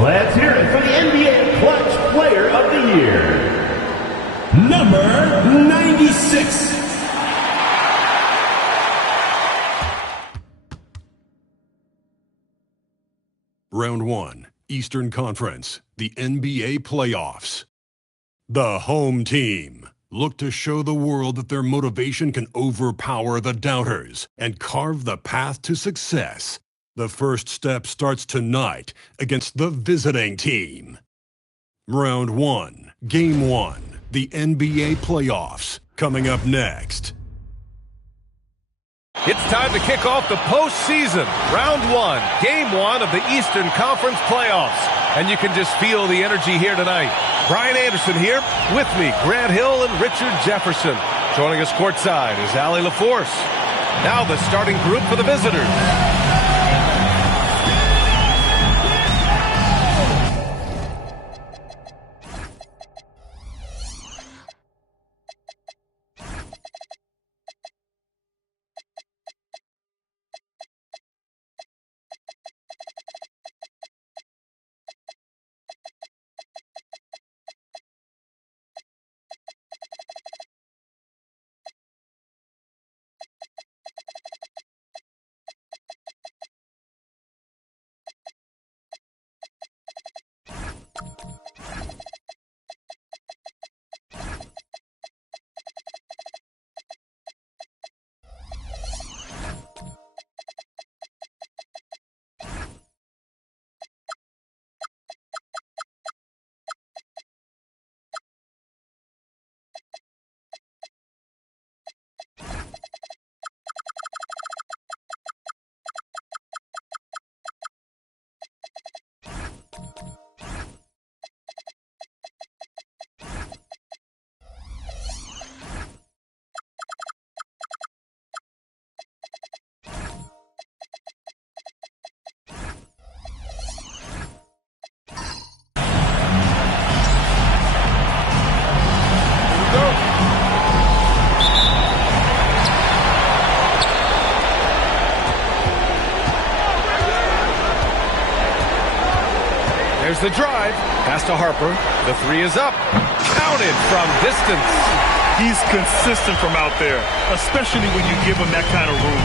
Let's hear it for the NBA Clutch Player of the Year. Number 96. Round 1, Eastern Conference, the NBA playoffs. The home team look to show the world that their motivation can overpower the doubters and carve the path to success. The first step starts tonight against the visiting team. Round 1, Game 1, the NBA playoffs, coming up next. It's time to kick off the postseason. Round 1, Game 1 of the Eastern Conference playoffs. And you can just feel the energy here tonight. Brian Anderson here. With me, Grant Hill and Richard Jefferson. Joining us courtside is Allie LaForce. Now the starting group for the visitors. There's the drive. Pass to Harper. The three is up. Counted from distance. He's consistent from out there, especially when you give him that kind of room.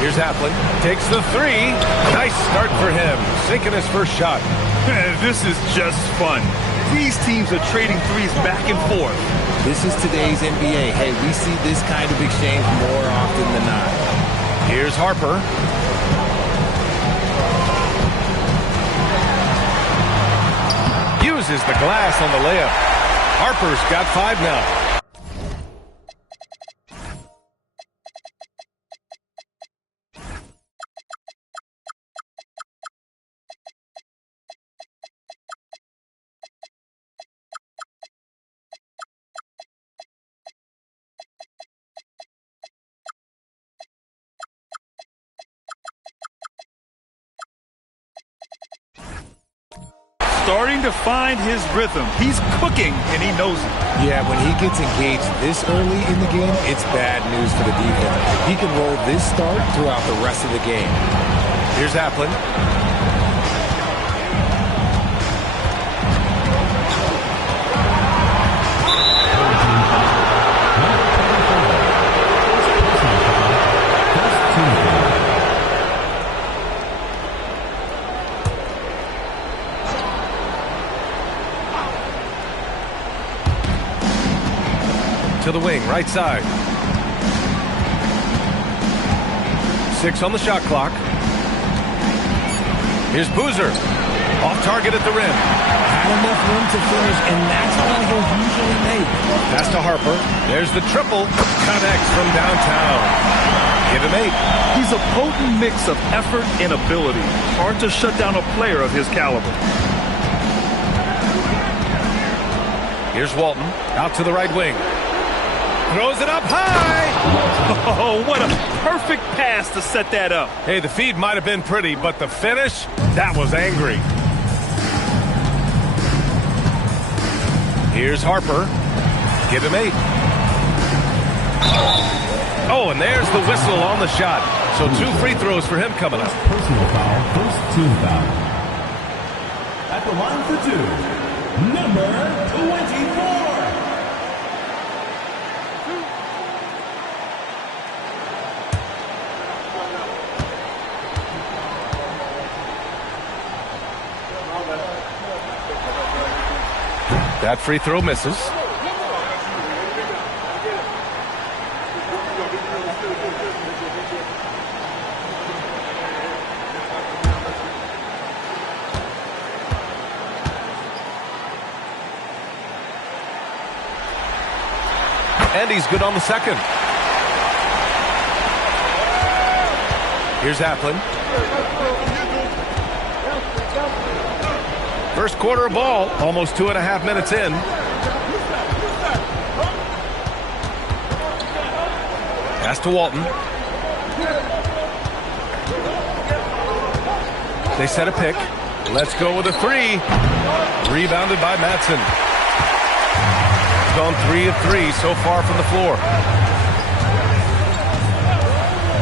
Here's Haplin. Takes the three. Nice start for him. Sinking his first shot. This is just fun. These teams are trading threes back and forth. This is today's NBA. Hey, we see this kind of exchange more often than not. Here's Harper. Uses the glass on the layup. Harper's got 5 now. Starting to find his rhythm. He's cooking, and he knows it. Yeah, when he gets engaged this early in the game, it's bad news for the defense. He can roll this start throughout the rest of the game. Here's Haplin. To the wing, right side. 6 on the shot clock. Here's Boozer. Off target at the rim. Had enough room to finish, and that's what he'll usually make. Pass to Harper. There's the triple. Connects from downtown. Give him 8. He's a potent mix of effort and ability. Hard to shut down a player of his caliber. Here's Walton. Out to the right wing. Throws it up high. Oh, what a perfect pass to set that up. Hey, the feed might have been pretty, but the finish, that was angry. Here's Harper. Give him 8. Oh, and there's the whistle on the shot. So 2 free throws for him coming up. Personal foul, first team foul. At the line for 2, number 24. That free throw misses. And he's good on the second. Here's Applin. First quarter of ball, almost 2.5 minutes in. Pass to Walton. They set a pick. Let's go with a 3. Rebounded by Madsen. Gone 3 of 3 so far from the floor.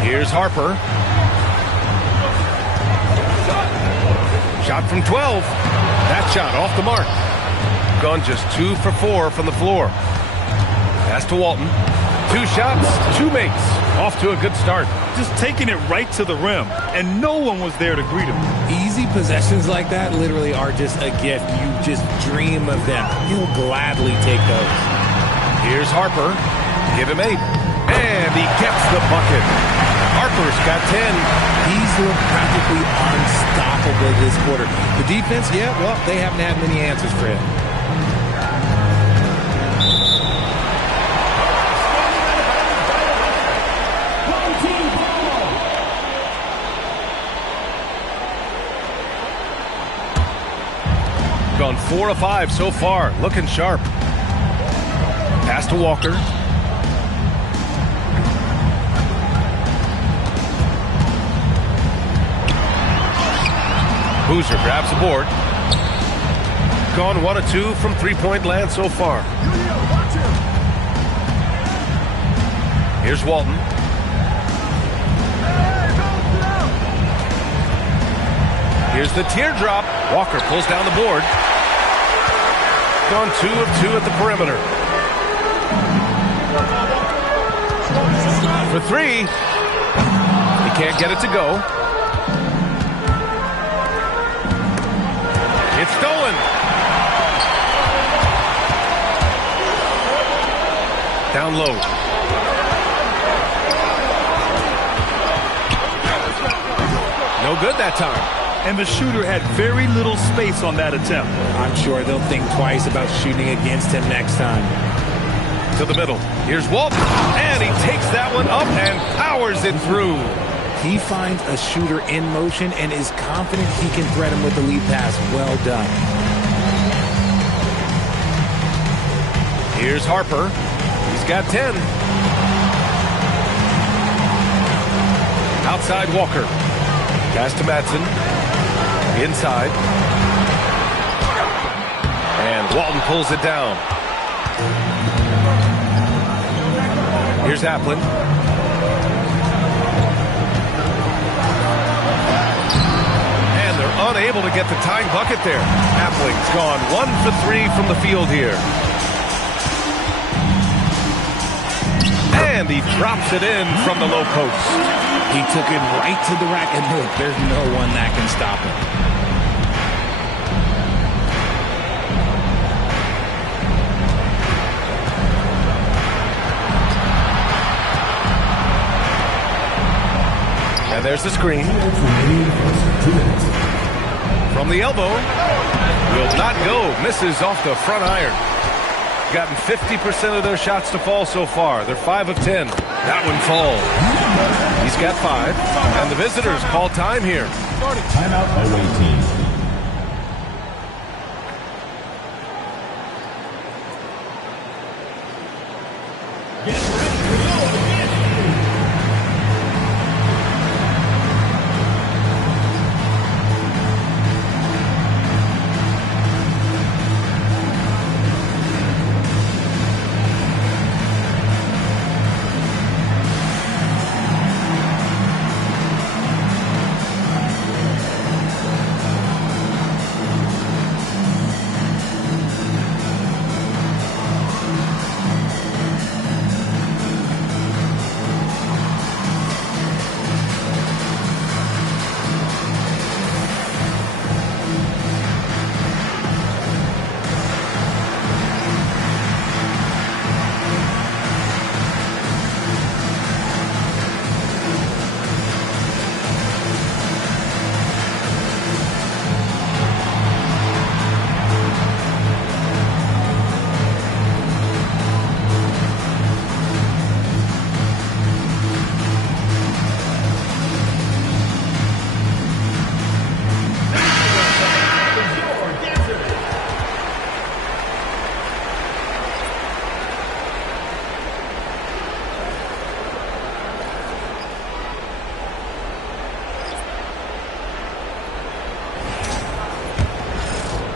Here's Harper. Shot from 12. That shot off the mark. Gone just 2 for 4 from the floor. Pass to Walton. 2 shots, 2 makes. Off to a good start. Just taking it right to the rim, and no one was there to greet him. Easy possessions like that literally are just a gift. You just dream of them. He'll gladly take those. Here's Harper. Give him 8. And he gets the bucket. Harper's got 10. He's looked practically unstoppable this quarter. The defense, yeah, well, they haven't had many answers for him. Gone 4 of 5 so far. Looking sharp. Pass to Walker. Boozer grabs the board. Gone 1 of 2 from three-point land so far. Here's Walton. Here's the teardrop. Walker pulls down the board. Gone 2 of 2 at the perimeter. For 3. He can't get it to go. It's stolen. Down low. No good that time. And the shooter had very little space on that attempt. I'm sure they'll think twice about shooting against him next time. To the middle. Here's Walton. And he takes that one up and powers it through. He finds a shooter in motion and is confident he can thread him with the lead pass. Well done. Here's Harper. He's got 10. Outside Walker. Pass to Madsen. Inside. And Walton pulls it down. Here's Applin. And they're unable to get the tying bucket there. Applin's gone 1 for 3 from the field here. And he drops it in from the low post. He took it right to the rack, and look, there's no one that can stop him. And there's the screen. From the elbow. Will not go. Misses off the front iron. Gotten 50% of their shots to fall so far. They're 5 of 10. That one falls. He's got 5. And the visitors call time here. Timeout away team.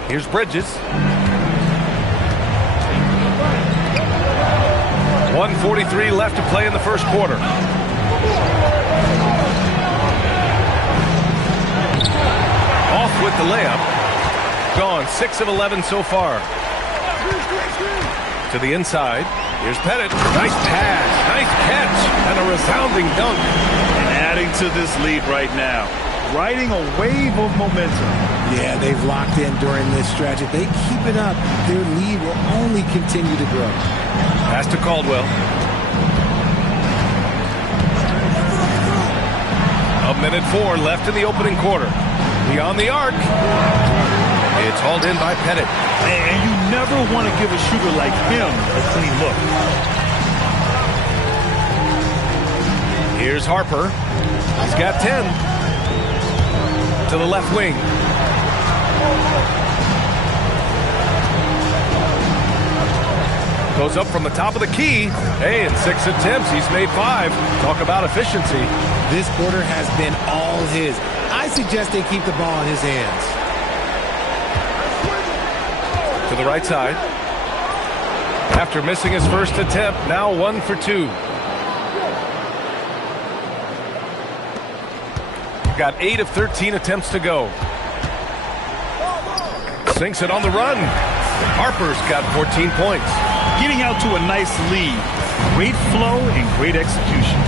Here's Bridges. 1:43 left to play in the first quarter. Off with the layup. Gone 6 of 11 so far. To the inside. Here's Pettit. Nice pass. Nice catch. And a resounding dunk. And adding to this lead right now. Riding a wave of momentum. Yeah, they've locked in during this stretch. If they keep it up, their lead will only continue to grow. Pass to Caldwell. A minute 4 left in the opening quarter. Beyond the arc. It's hauled in by Pettit. And you never want to give a shooter like him a clean look. Here's Harper. He's got 10. To the left wing. Goes up from the top of the key. Hey, in 6 attempts, he's made 5. Talk about efficiency. This quarter has been all his. I suggest they keep the ball in his hands. To the right side. After missing his first attempt, now 1 for 2. Got 8 of 13 attempts to go. Sinks it on the run. Harper's got 14 points. Getting out to a nice lead. Great flow and great execution.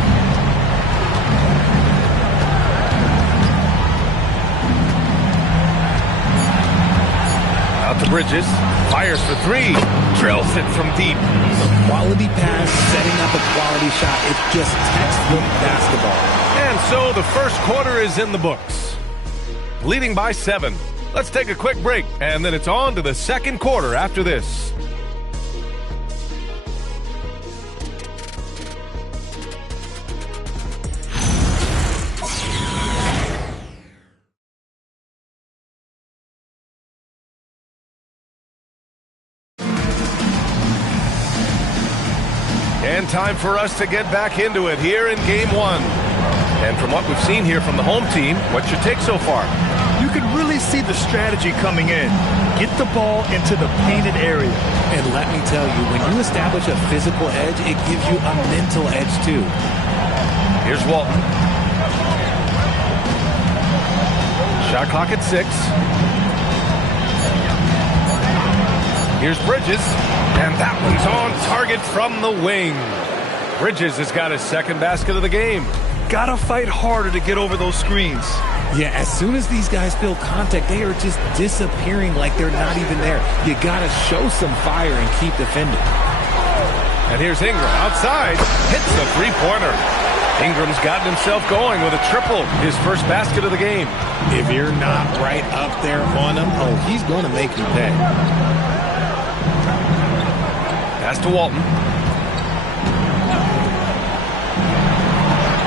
Out to Bridges. Fires for 3. Drills it from deep. Quality pass, setting up a quality shot. It's just textbook basketball. And so the first quarter is in the books. Leading by 7. Let's take a quick break, and then it's on to the second quarter after this. And time for us to get back into it here in Game 1. And from what we've seen here from the home team, what's your take so far? You can really see the strategy coming in. Get the ball into the painted area. And let me tell you, when you establish a physical edge, it gives you a mental edge too. Here's Walton. Shot clock at 6. Here's Bridges. And that one's on target from the wing. Bridges has got his second basket of the game. Gotta fight harder to get over those screens. Yeah, as soon as these guys feel contact, they are just disappearing like they're not even there. You gotta show some fire and keep defending. And here's Ingram outside. Hits the three-pointer. Ingram's gotten himself going with a triple, his first basket of the game. If you're not right up there on him, oh, he's gonna make you pay. Pass to Walton.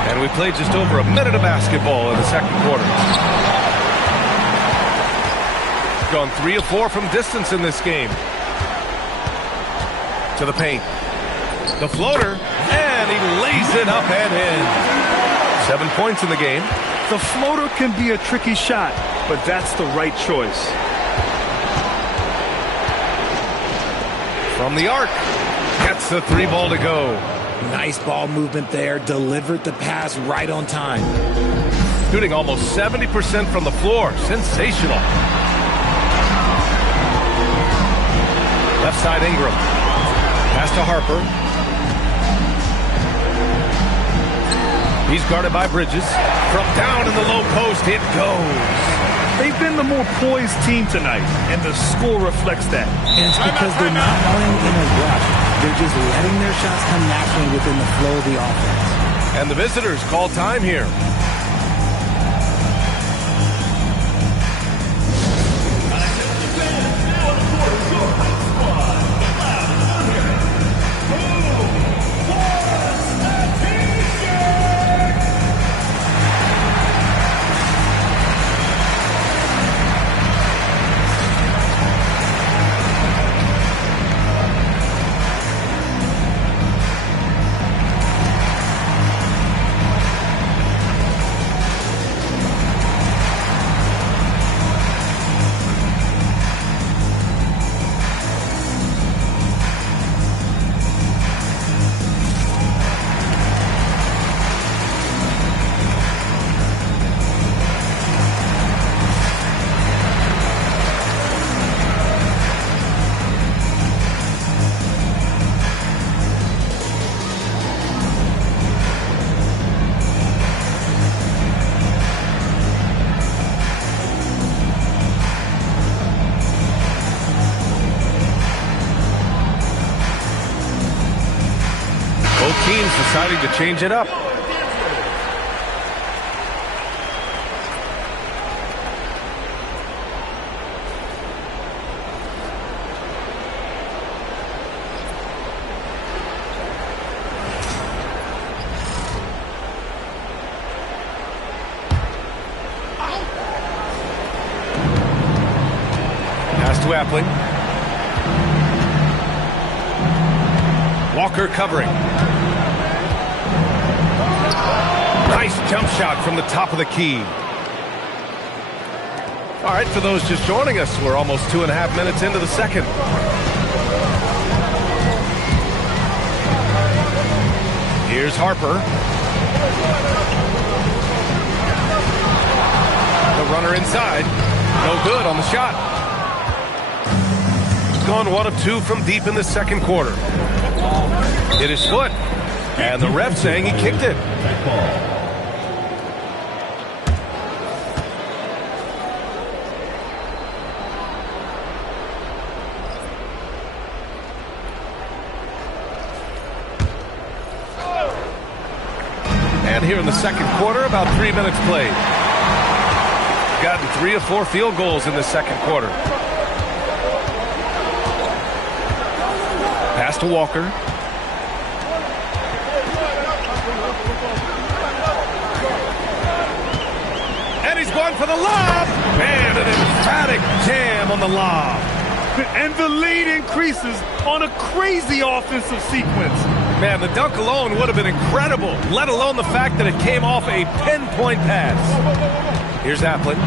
And we played just over a minute of basketball in the second quarter. Gone 3 of 4 from distance in this game. To the paint. The floater. And he lays it up and in. 7 points in the game. The floater can be a tricky shot, but that's the right choice. From the arc. Gets the 3 ball to go. Nice ball movement there. Delivered the pass right on time. Shooting almost 70% from the floor. Sensational. Left side Ingram. Pass to Harper. He's guarded by Bridges. From down in the low post, it goes. They've been the more poised team tonight, and the score reflects that. And it's because they're not playing in a rush. They're just letting their shots come naturally within the flow of the offense. And the visitors call time here. teams deciding to change it up. Pass to Appling. Walker covering. Nice jump shot from the top of the key. All right, for those just joining us, we're almost 2.5 minutes into the second. Here's Harper. The runner inside. No good on the shot. Gone 1 of 2 from deep in the second quarter. Hit his foot. And the ref saying he kicked it. And here in the second quarter, about 3 minutes played. Gotten 3 of 4 field goals in the second quarter. Pass to Walker. And he's going for the lob. Man, an emphatic jam on the lob. And the lead increases on a crazy offensive sequence. Man, the dunk alone would have been incredible, let alone the fact that it came off a pinpoint pass. Here's Appling.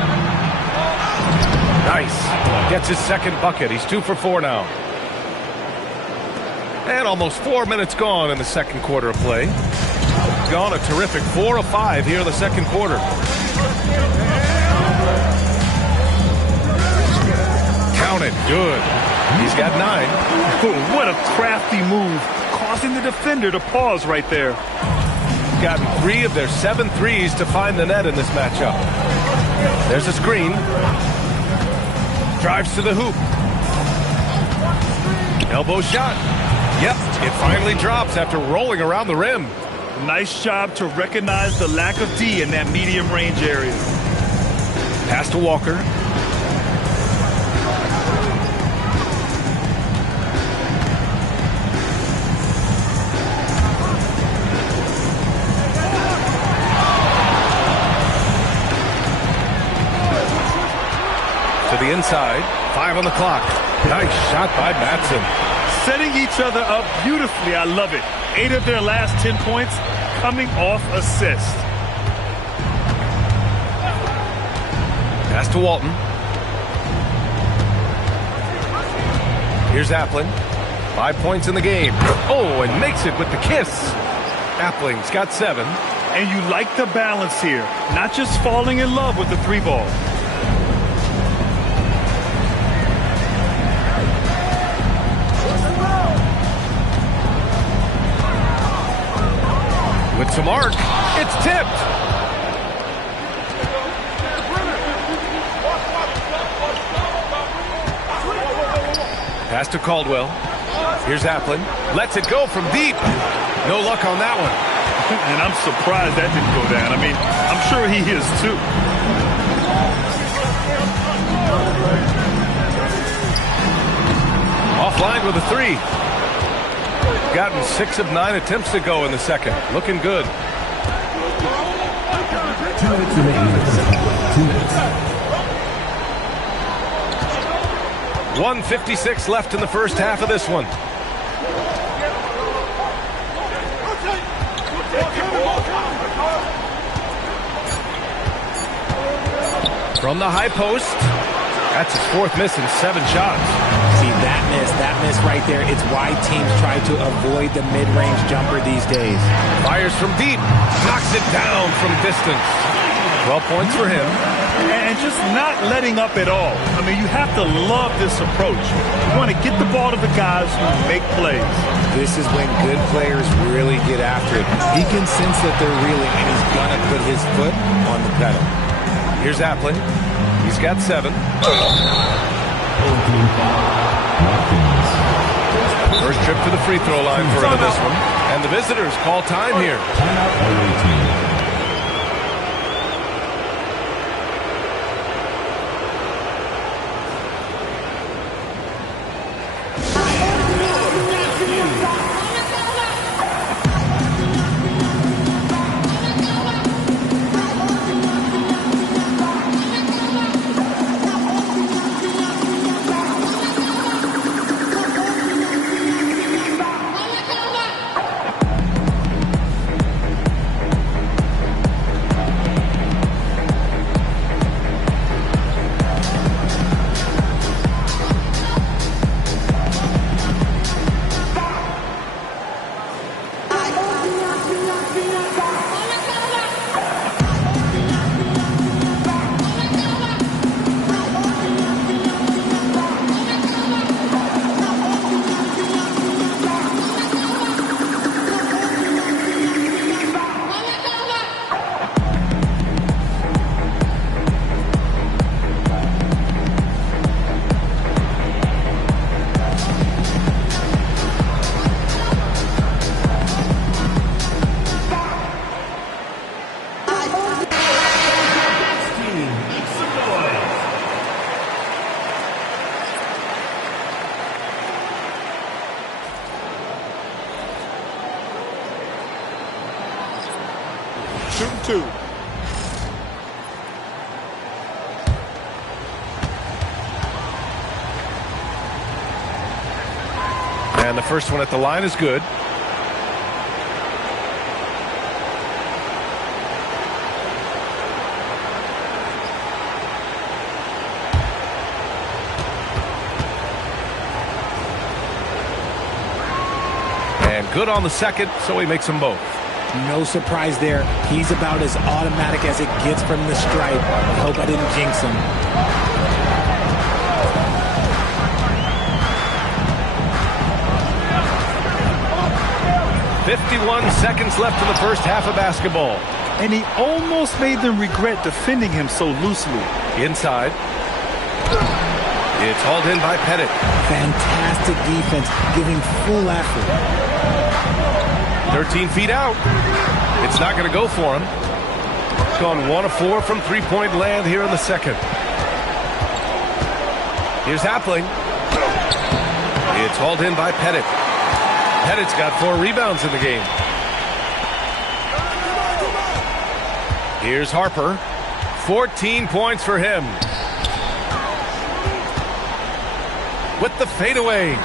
Nice. Gets his second bucket. He's 2 for 4 now. And almost 4 minutes gone in the second quarter of play. Gone a terrific 4 of 5 here in the second quarter. Count it. Good. He's got 9. Oh, what a crafty move, causing the defender to pause right there. Gotten 3 of their 7 threes to find the net in this matchup. There's a screen. Drives to the hoop. Elbow shot. Yep, it finally drops after rolling around the rim. Nice job to recognize the lack of D in that medium range area. Pass to Walker. To the inside. 5 on the clock. Nice shot by Matson. Setting each other up beautifully. I love it. 8 of their last 10 points coming off assist. Pass to Walton. Here's Appling. 5 points in the game. Oh, and makes it with the kiss. Appling's got 7. And you like the balance here. Not just falling in love with the 3 ball. With some arc, it's tipped. Pass to Caldwell. Here's Appling. Lets it go from deep. No luck on that one. And I'm surprised that didn't go down. I mean, I'm sure he is too. Offline with a 3. Gotten 6 of 9 attempts to go in the second. Looking good. 2 minutes remaining in the first half. 2 minutes. 1:56 left in the first half of this one. From the high post. That's his 4th miss in 7 shots. See, that miss right there, it's why teams try to avoid the mid-range jumper these days. Fires from deep. Knocks it down from distance. 12 points for him. And just not letting up at all. I mean, you have to love this approach. You want to get the ball to the guys who make plays. This is when good players really get after it. He can sense that they're reeling, and he's going to put his foot on the pedal. Here's Appling. He's got 7. First trip to the free throw line for this one. And the visitors call time here. Timeout away team. Shooting two. And the first one at the line is good. And good on the second, so he makes them both. No surprise there. He's about as automatic as it gets from the stripe. I hope I didn't jinx him. "51 seconds left in the first half of basketball." And he almost made them regret defending him so loosely. Inside. It's hauled in by Pettit. Fantastic defense, giving full effort. 13 feet out. It's not going to go for him. Gone 1 of 4 from three-point land here in the second. Here's Appling. It's hauled in by Pettit. Pettit's got 4 rebounds in the game. Here's Harper. 14 points for him. With the fadeaway.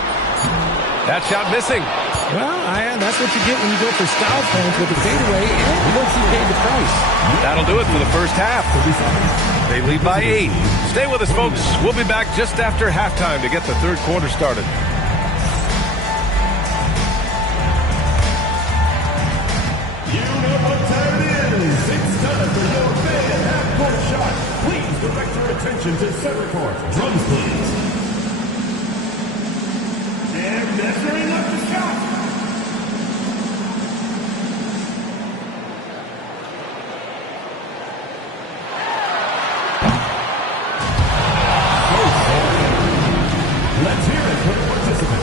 That shot missing. Well, that's what you get when you go for style points with the fadeaway, and once you pay the price. That'll do it for the first half. They lead by 8. Stay with us, folks. We'll be back just after halftime to get the third quarter started. You know what time it is. It's time for your fan half-court shot. Please direct your attention to center court. Drums, please. And measuring up the shot. Let's hear it for the participant.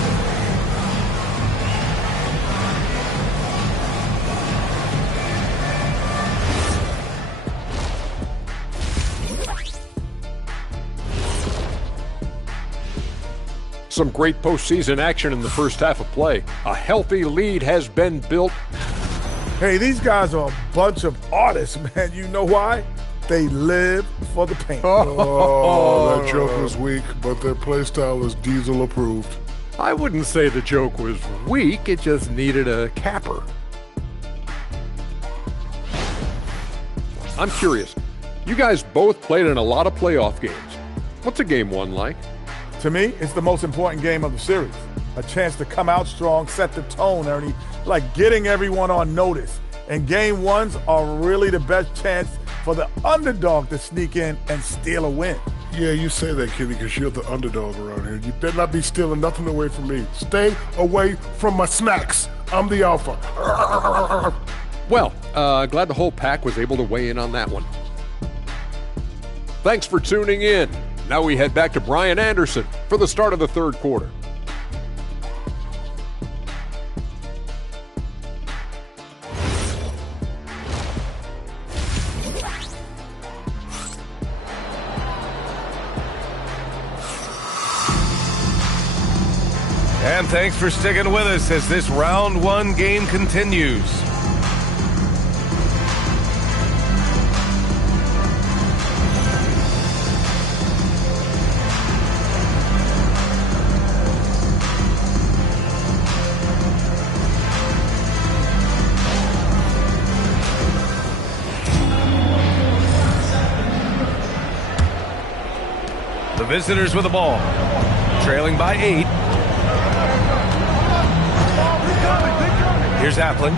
Some great postseason action in the first half of play. A healthy lead has been built. Hey, these guys are a bunch of artists, man. You know why? They live for the paint. Oh, that joke was weak, but their play style is Diesel approved. I wouldn't say the joke was weak, it just needed a capper. I'm curious. You guys both played in a lot of playoff games. What's a game one like? To me, it's the most important game of the series. A chance to come out strong, set the tone, Ernie, like getting everyone on notice. And game ones are really the best chance for the underdog to sneak in and steal a win. Yeah, you say that, Kitty, because you're the underdog around here. You better not be stealing nothing away from me. Stay away from my snacks. I'm the alpha. Well, glad the whole pack was able to weigh in on that one. Thanks for tuning in. Now we head back to Brian Anderson for the start of the third quarter. And thanks for sticking with us as this round one game continues. The visitors with the ball, trailing by 8. Here's Appling.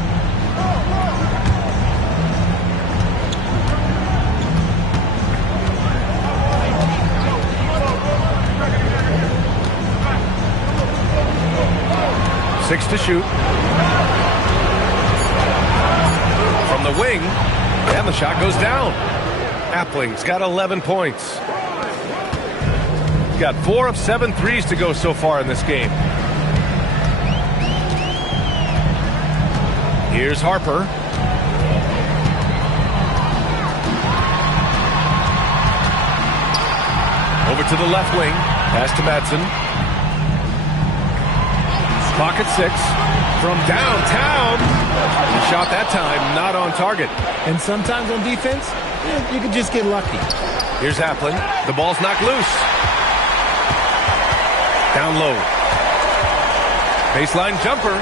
Six to shoot. From the wing, and the shot goes down. Appling's got 11 points. Got 4 of 7 threes to go so far in this game. Here's Harper. Over to the left wing. Pass to Madsen. Pocket 6. From downtown. Shot that time, not on target. And sometimes on defense, you can just get lucky. Here's Appling. The ball's knocked loose. Down low. Baseline jumper.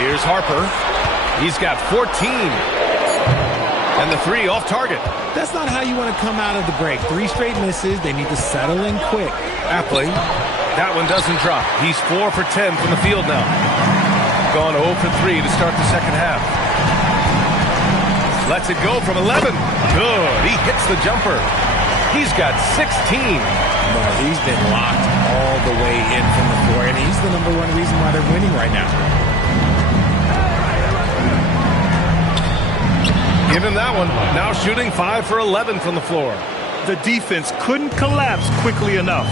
Here's Harper. He's got 14. And the 3 off target. That's not how you want to come out of the break. 3 straight misses. They need to settle in quick. Appling. That one doesn't drop. He's 4 for 10 from the field now. Gone 0 for 3 to start the second half. Lets it go from 11. Good. He hits the jumper. He's got 16. No, he's been locked all the way in from the floor, and he's the number 1 reason why they're winning right now. Give him that one. Now shooting 5 for 11 from the floor. The defense couldn't collapse quickly enough.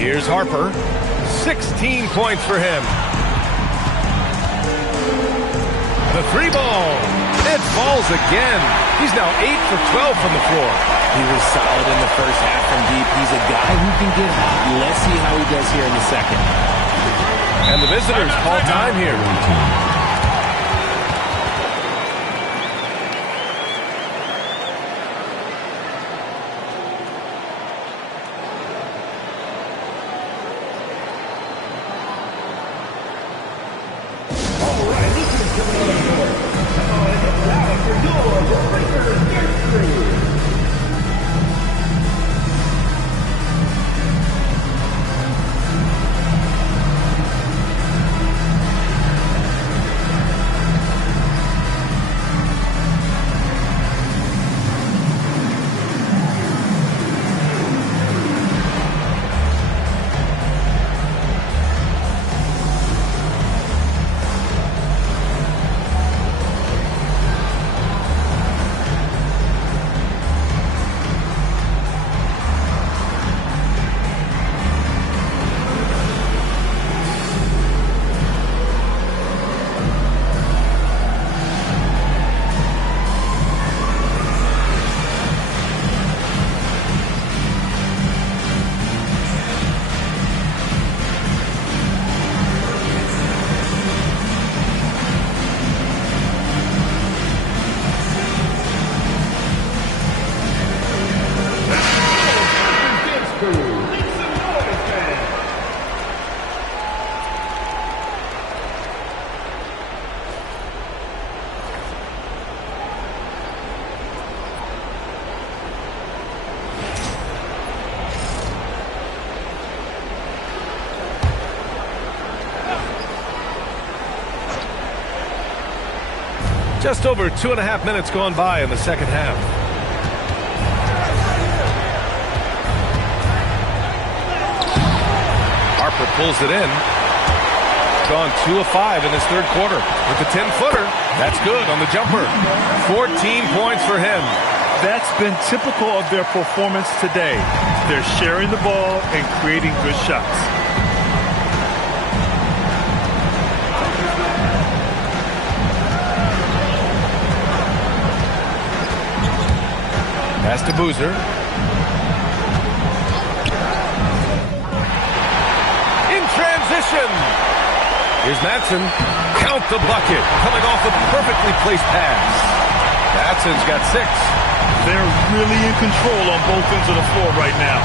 Here's Harper. 16 points for him. The 3 ball. It falls again. He's now 8 for 12 from the floor. He was solid in the first half from deep. He's a guy who can get hot. Let's see how he does here in the second. And the visitors call time here. Just over 2.5 minutes gone by in the second half. Harper pulls it in. Gone 2 of 5 in this third quarter. With the 10-footer, that's good on the jumper. 14 points for him. That's been typical of their performance today. They're sharing the ball and creating good shots. Pass to Boozer. In transition. Here's Madsen. Count the bucket. Coming off a perfectly placed pass. Madsen's got 6. They're really in control on both ends of the floor right now,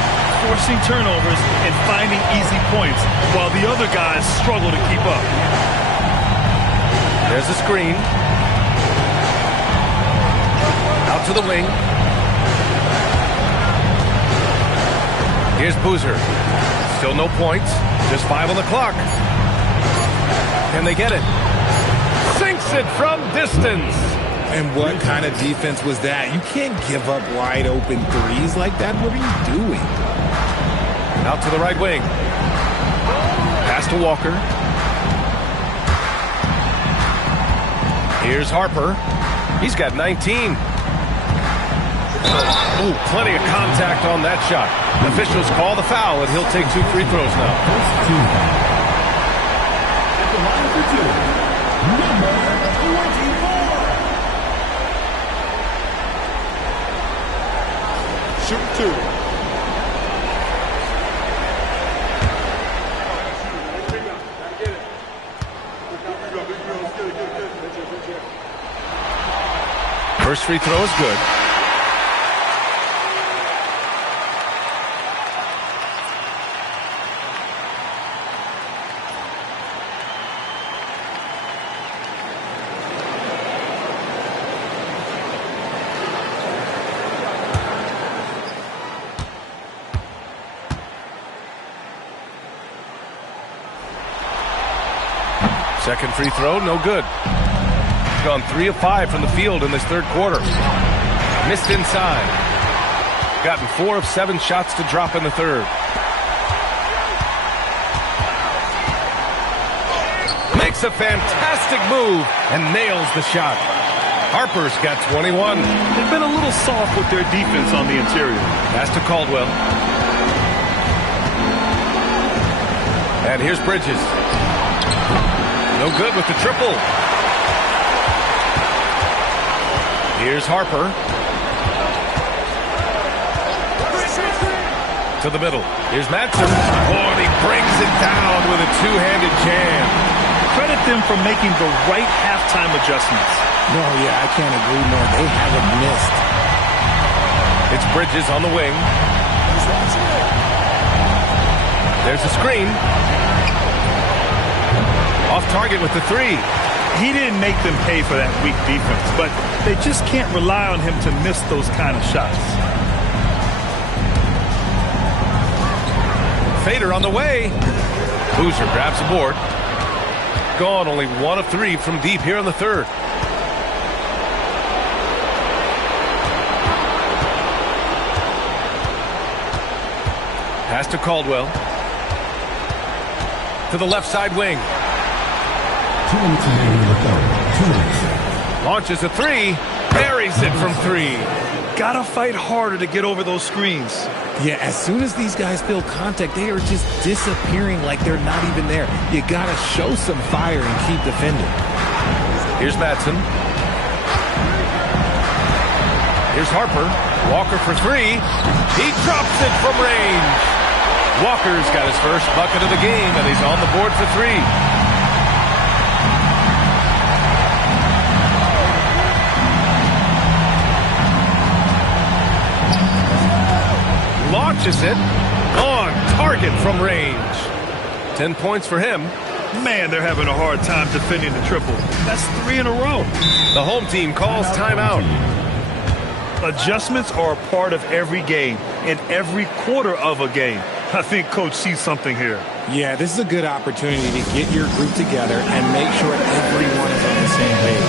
forcing turnovers and finding easy points while the other guys struggle to keep up. There's a screen. Out to the wing. Here's Boozer. Still no points. Just 5 on the clock. Can they get it? Sinks it from distance. And what kind of defense was that? You can't give up wide open threes like that. What are you doing? Out to the right wing. Pass to Walker. Here's Harper. He's got 19. Ooh, plenty of contact on that shot. Officials call the foul, and he'll take 2 free throws now. At the line for 2, number 24. Shoot 2. First free throw is good. Second free throw, no good. He's gone 3 of 5 from the field in this third quarter. Missed inside. Gotten 4 of 7 shots to drop in the third. Makes a fantastic move and nails the shot. Harper's got 21. They've been a little soft with their defense on the interior. Pass to Caldwell. And here's Bridges. No good with the triple. Here's Harper. To the middle. Here's Madsen. Oh, and he brings it down with a two-handed jam. Credit them for making the right halftime adjustments. No, yeah, I can't agree more. They haven't missed. It's Bridges on the wing. There's a screen. Off target with the 3. He didn't make them pay for that weak defense, but they just can't rely on him to miss those kind of shots. Fader on the way. Boozer grabs the board. Gone only 1 of 3 from deep here in the third. Pass to Caldwell. To the left side wing. Launches a 3. Buries it from 3. Gotta fight harder to get over those screens. Yeah, as soon as these guys feel contact, they are just disappearing like they're not even there. You gotta show some fire and keep defending. Here's Madsen. Here's Harper. Walker for 3. He drops it from range. Walker's got his first bucket of the game, and he's on the board for 3. Launches it. On target from range. 10 points for him. Man, they're having a hard time defending the triple. That's 3 in a row. The home team calls timeout. Adjustments are a part of every game and every quarter of a game. I think Coach sees something here. Yeah, this is a good opportunity to get your group together and make sure everyone is on the same page.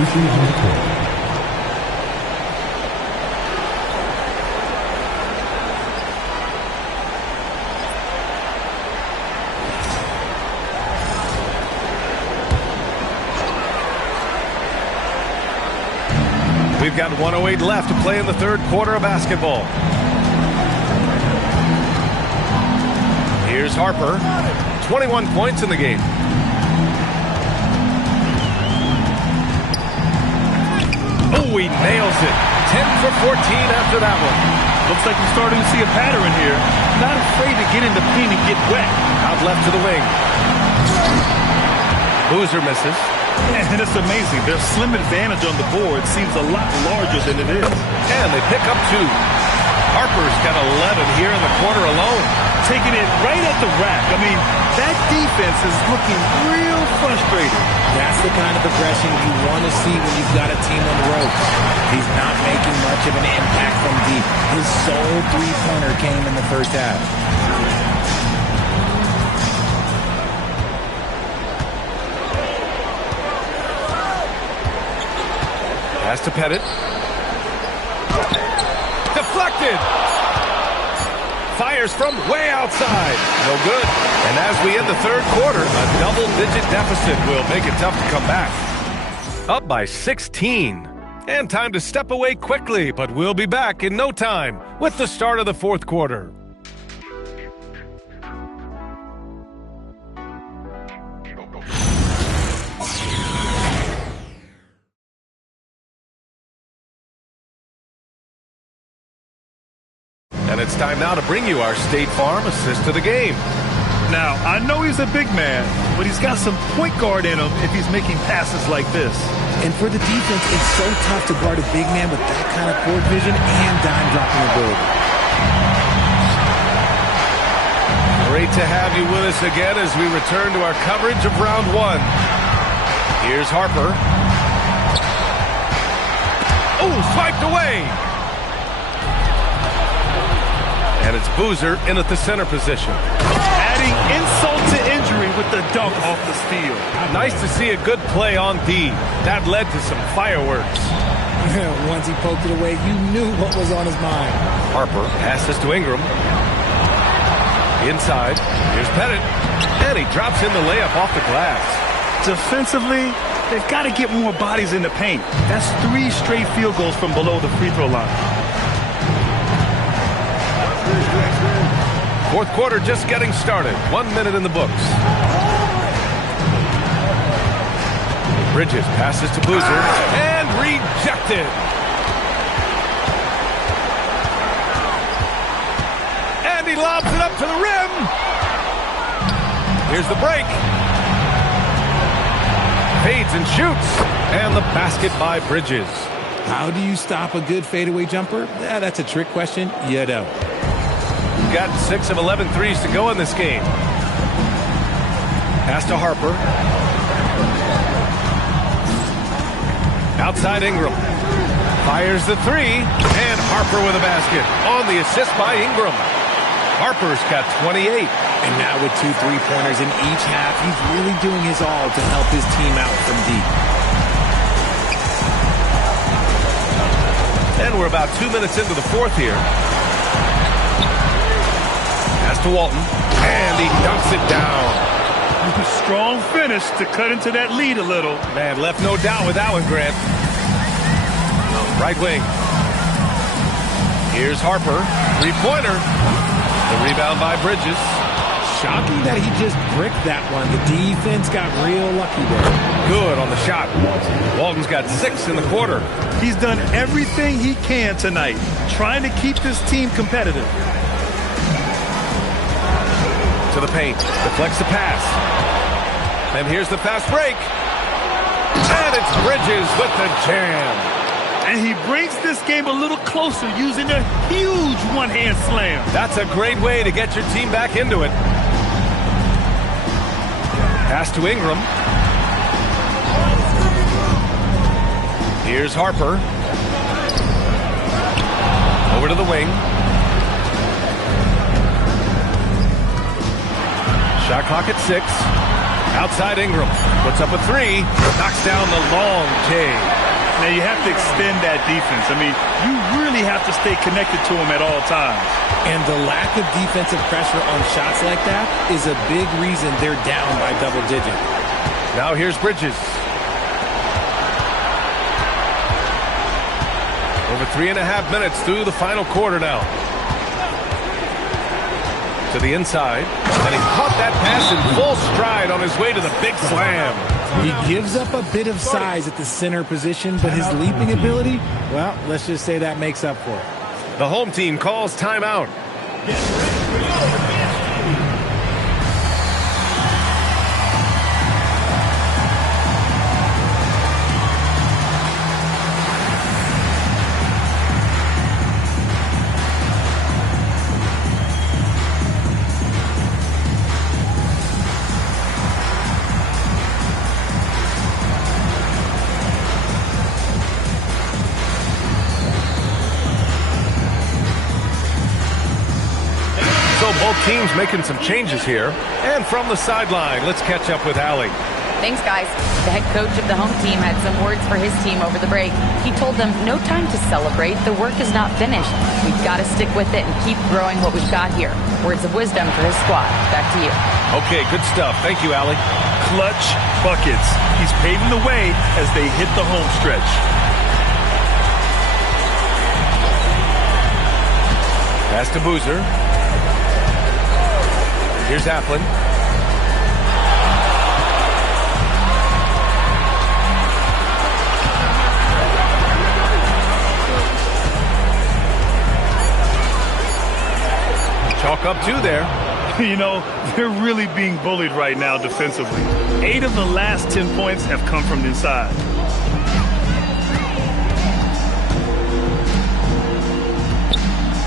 substitution on the court. We've got 1:08 left to play in the third quarter of basketball. Here's Harper. 21 points in the game. Oh, he nails it. 10 for 14 after that one. Looks like we're starting to see a pattern here. Not afraid to get in the paint and get wet. Out left to the wing. Boozer misses. And it's amazing. Their slim advantage on the board seems a lot larger than it is. And they pick up 2. Harper's got 11 here in the quarter alone. Taking it right at the rack. I mean, that defense is looking real frustrated. That's the kind of aggression you want to see when you've got a team on the ropes. He's not making much of an impact from deep. His sole three-pointer came in the first half. Pass to Pettit. Deflected. Fires from way outside. No good. And as we end the third quarter, a double-digit deficit will make it tough to come back. Up by 16. And time to step away quickly, but we'll be back in no time with the start of the fourth quarter. And it's time now to bring you our State Farm assist to the game. Now, I know he's a big man, but he's got some point guard in him if he's making passes like this. And for the defense, it's so tough to guard a big man with that kind of court vision and dime-dropping ability. Great to have you with us again as we return to our coverage of round 1. Here's Harper. Oh, swiped away! And it's Boozer in at the center position. Adding insult to injury with the dunk off the steal. Nice to see a good play on D. That led to some fireworks. Once he poked it away, you knew what was on his mind. Harper passes to Ingram. Inside. Here's Pettit. And he drops in the layup off the glass. Defensively, they've got to get more bodies in the paint. That's 3 straight field goals from below the free throw line. Fourth quarter just getting started. 1 minute in the books. Bridges passes to Boozer and rejected. And he lobs it up to the rim. Here's the break. Fades and shoots. And the basket by Bridges. How do you stop a good fadeaway jumper? That's a trick question. You don't. Got 6 of 11 threes to go in this game. Pass to Harper. Outside Ingram. Fires the 3. And Harper with a basket. On the assist by Ingram. Harper's got 28. And now with 2 3-pointers in each half, he's really doing his all to help his team out from deep. And we're about 2 minutes into the fourth here. Pass to Walton. And he dunks it down. Strong finish to cut into that lead a little. Man, left no doubt with that one, Grant. Right wing. Here's Harper. 3-pointer. The rebound by Bridges. Shocking that he just bricked that one. The defense got real lucky there. Good on the shot. Walton's got 6 in the quarter. He's done everything he can tonight, trying to keep this team competitive. To the paint. Deflects the pass. And here's the fast break. And it's Bridges with the jam. And he brings this game a little closer using a huge one-hand slam. That's a great way to get your team back into it. Pass to Ingram. Here's Harper. Over to the wing. Shot clock at 6. Outside Ingram. Puts up a three. Knocks down the long K. Now, you have to extend that defense. I mean, you really have to stay connected to them at all times. And the lack of defensive pressure on shots like that is a big reason they're down by double digits. Now here's Bridges. Over 3.5 minutes through the final quarter now. To the inside. And he caught that pass in full stride on his way to the big slam. He gives up a bit of size at the center position, but his leaping ability, well, let's just say that makes up for it. The home team calls timeout. Both teams making some changes here. And from the sideline, let's catch up with Allie. Thanks, guys. The head coach of the home team had some words for his team over the break. He told them, no time to celebrate. The work is not finished. We've got to stick with it and keep growing what we've got here. Words of wisdom for his squad. Back to you. Okay, good stuff. Thank you, Allie. Clutch buckets. He's paving the way as they hit the home stretch. Pass to Boozer. Here's Applin. Chalk up two there. You know, they're really being bullied right now defensively. 8 of the last 10 points have come from inside.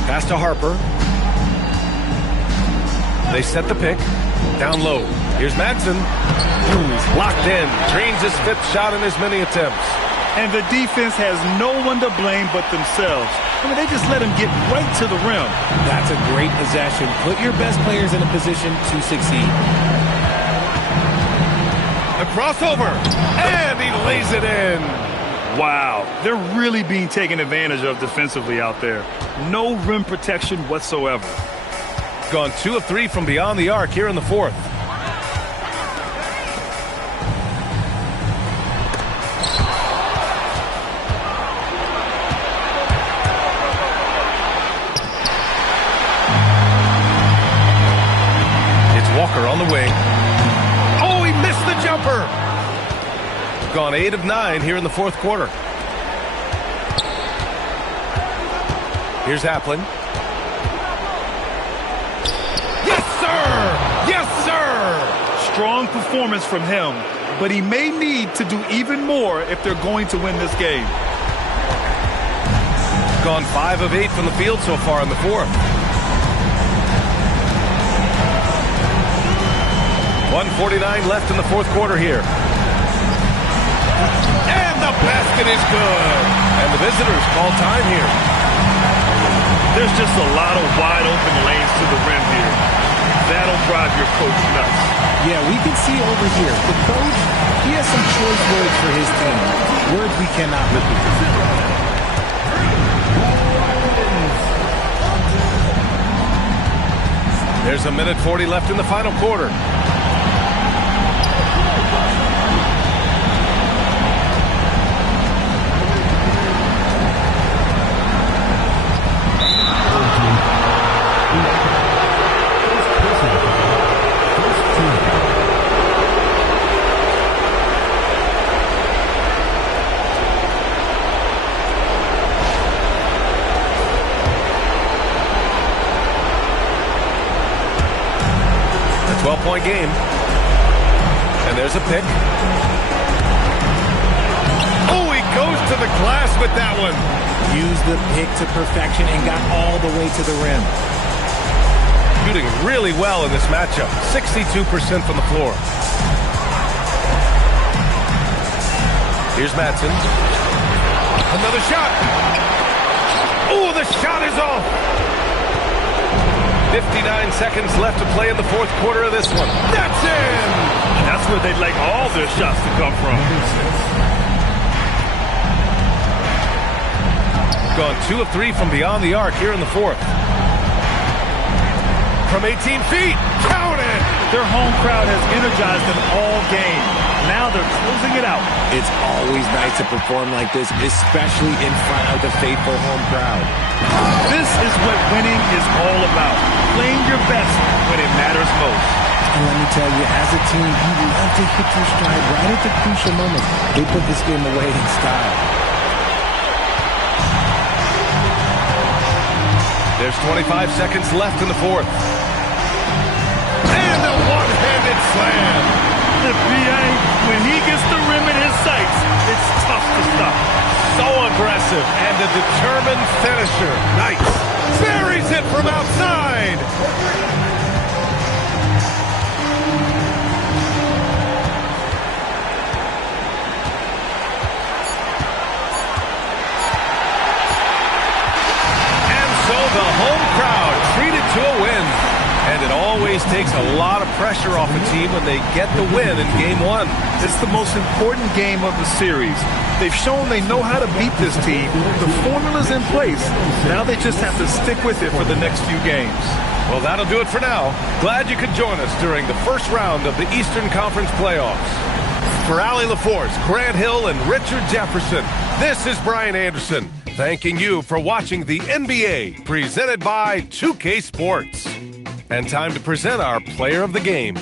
Pass to Harper. They set the pick. Down low. Here's Madsen. He's locked in. Drains his 5th shot in as many attempts. And the defense has no one to blame but themselves. I mean, they just let him get right to the rim. That's a great possession. Put your best players in a position to succeed. The crossover. And he lays it in. Wow. They're really being taken advantage of defensively out there. No rim protection whatsoever. Gone 2 of 3 from beyond the arc here in the 4th. It's Walker on the wing. Oh, he missed the jumper. Gone 8 of 9 here in the 4th quarter. Here's Applin. Yes, sir! Strong performance from him, but he may need to do even more if they're going to win this game. Gone 5 of 8 from the field so far in the 4th. 1:49 left in the 4th quarter here. And the basket is good. And the visitors call time here. There's just a lot of wide open lanes to the rim here. That'll drive your coach nuts. Yeah, we can see over here. The coach, he has some choice words for his team. Words we cannot repeat. There's 1:40 left in the final quarter. A 12-point game. And there's a pick. Oh, he goes to the glass with that one. Used the pick to perfection and got all the way to the rim. Shooting really well in this matchup. 62% from the floor. Here's Madsen. Another shot. Oh, the shot is off. 59 seconds left to play in the 4th quarter of this one. That's in! That's where they'd like all their shots to come from. Gone 2 of 3 from beyond the arc here in the fourth. From 18 feet, counted! Their home crowd has energized them all game. Now they're closing it out. It's always nice to perform like this, especially in front of the faithful home crowd. This is what winning is all about. Playing your best when it matters most. And let me tell you, as a team, you love to hit your stride right at the crucial moments. They put this game away in style. There's 25 seconds left in the fourth. And a one-handed slam. The PA, when he gets the rim in his sights, it's tough to stop. So aggressive and a determined finisher. Nice. Buries it from outside. And so the home crowd treated to a win. And it always takes a lot of pressure off a team when they get the win in Game 1. It's the most important game of the series. They've shown they know how to beat this team. The formula's in place. Now they just have to stick with it for the next few games. Well, that'll do it for now. Glad you could join us during the first round of the Eastern Conference playoffs. For Allie LaForce, Grant Hill, and Richard Jefferson, this is Brian Anderson, thanking you for watching the NBA, presented by 2K Sports. And time to present our player of the game.